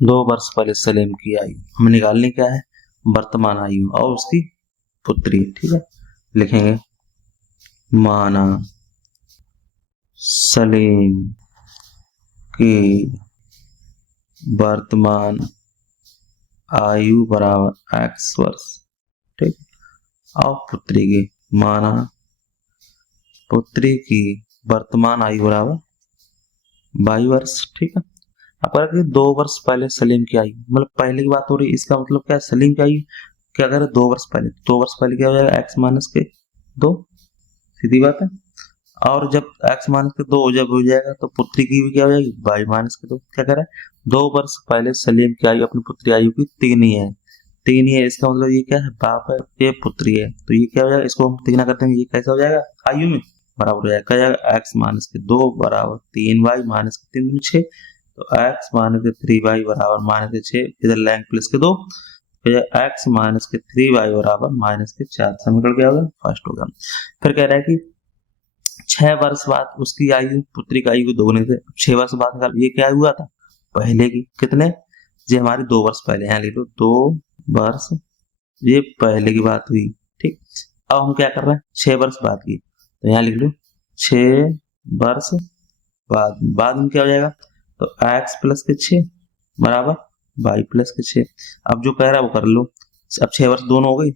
2 वर्ष पहले सलीम की आयु हमें निकालनी क्या है, वर्तमान आयु और उसकी पुत्री। ठीक है, लिखेंगे माना सलीम की वर्तमान आयु बराबर x वर्ष। ठीक, और पुत्री की, माना पुत्री की वर्तमान आयु बराबर y वर्ष। ठीक है, अब करें 2 वर्ष पहले सलीम की आयु, मतलब पहले की बात हो रही है, इसका मतलब क्या है, सलीम की आयु क्या करें 2 वर्ष पहले, 2 वर्ष पहले क्या हो जाएगा x माइनस के 2, सीधी बात है। और जब x माइनस के 2 जब हो जाएगा तो पुत्री की भी क्या हो जाएगी y माइनस के 2। क्या करें 2 वर्ष पहले सलीम की आयु अपनी पुत्री आयु की 3 ही है, 3 ही है, इसका मतलब ये क्या है बाप है, ये पुत्री है, तो ये क्या हो जाएगा, इसको हम 3 करते हैं, ये कैसा हो जाएगा आयु में बराबर हो जाएगा, क्या जाएगा x माइनस के 2 बराबर 3y माइनस के 3 6, तो x माइनस के 3y बराबर माइनस के 6, इधर लाएंगे प्लस के 2, तो x माइनस के 3y बराबर माइनस के 4, समीकरण क्या होगा फर्स्ट होगा। फिर कह रहा है कि 6 वर्ष बाद उसकी आयु पुत्री की आयु को दोगुने से, 6 वर्ष बाद निकाल, ये क्या हुआ था पहले की, कितने, ये हमारी 2 वर्ष पहले, यहाँ लिख लो 2 वर्ष, ये पहले की बात हुई। ठीक, अब हम क्या कर रहे हैं 6 वर्ष बाद की, तो यहाँ लिख लो 6 वर्ष बाद में क्या हो जाएगा, तो x प्लस के 6 बराबर y प्लस के 6। अब जो कह रहा है वो कर लो, अब 6 वर्ष दोनों हो गई,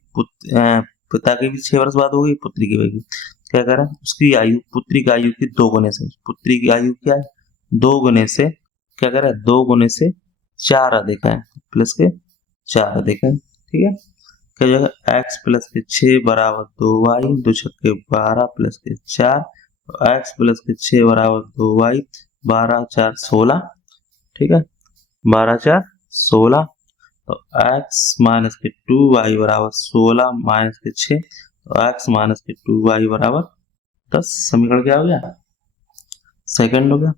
पिता की भी 6 वर्ष बाद हो गई, पुत्री की भी। क्या कर रहा है उसकी आयु, पुत्री की आयु की 2 गुने से, पुत्री की आयु क्या है 2 गुने से, क्या कर रहा है 2 गुने से 4 अधिक है, प्लस के 4 अधिक है। ठीक है, क्या हो जाएगा x प्लस के 6 बराबर 2y, 2 छक्के 12 प्लस के 4, तो x प्लस के 6 बराबर 2y, 12 4 16। ठीक है, 12 4 16, तो x माइनस के 2y बराबर 16 माइनस के 6, तो x माइनस के 2y बराबर 10, समीकरण क्या हो गया सेकंड हो गया।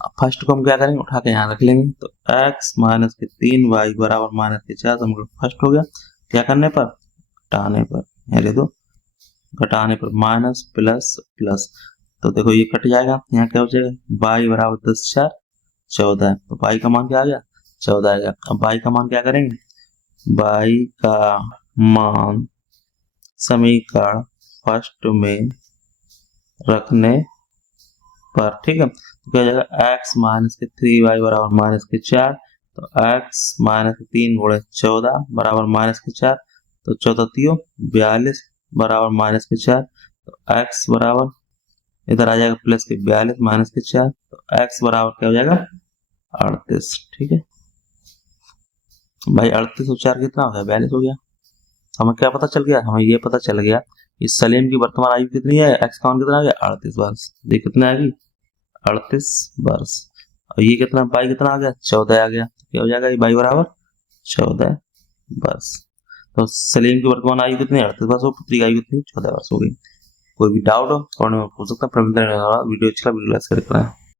अब फर्स्ट को हम क्या करेंगे उठा के यहाँ रख लेंगे, तो x माइनस के 3y बराबर माइनस के 4, समीकरण फर्स्ट हो गया। क्या करने पर, घटाने पर, यहाँ ले दो, घटाने पर माइनस प्लस प्लस, तो देखो ये कट जाएगा, यहाँ क्या हो जाएगा y बराबर 10 4 14, तो y का मान क्या आ गया 14 आ गया। अब y का मान क्या करेंगे, y का मान समीकरण फर्स्ट में रखने पर, ठीक है, तो क्या हो जाएगा x माइनस के 3y बराबर माइनस के 4, तो x माइनस के 3 गुणे 14 बराबर माइनस के 4, तो 14 3 42 बराबर माइनस के 4, तो x बराबर इधर आ जाएगा प्लस के 42 माइनस के 4, तो x बराबर क्या हो जाएगा 38। ठीक है भाई, 38 और 4 कितना हो गया 42 हो गया। हमें क्या पता चल गया, हमें ये पता चल गया इस सलीम की वर्तमान आयु कितनी है, x का मान कितना आ गया 38 वर्ष, ये कितना आ गई 38 वर्ष, और ये कितना y कितना आ गया 14 आ गया, क्या हो जाएगा ये y बराबर 14 वर्ष। तो सलीम की वर्तमान आयु कितनी 38 वर्ष, पुत्री की आयु कितनी 14 वर्ष हो गई। कोई भी डाउट हो कमेंट में पूछ सकते हैं। वीडियो अच्छा वीडियो लाइक करें।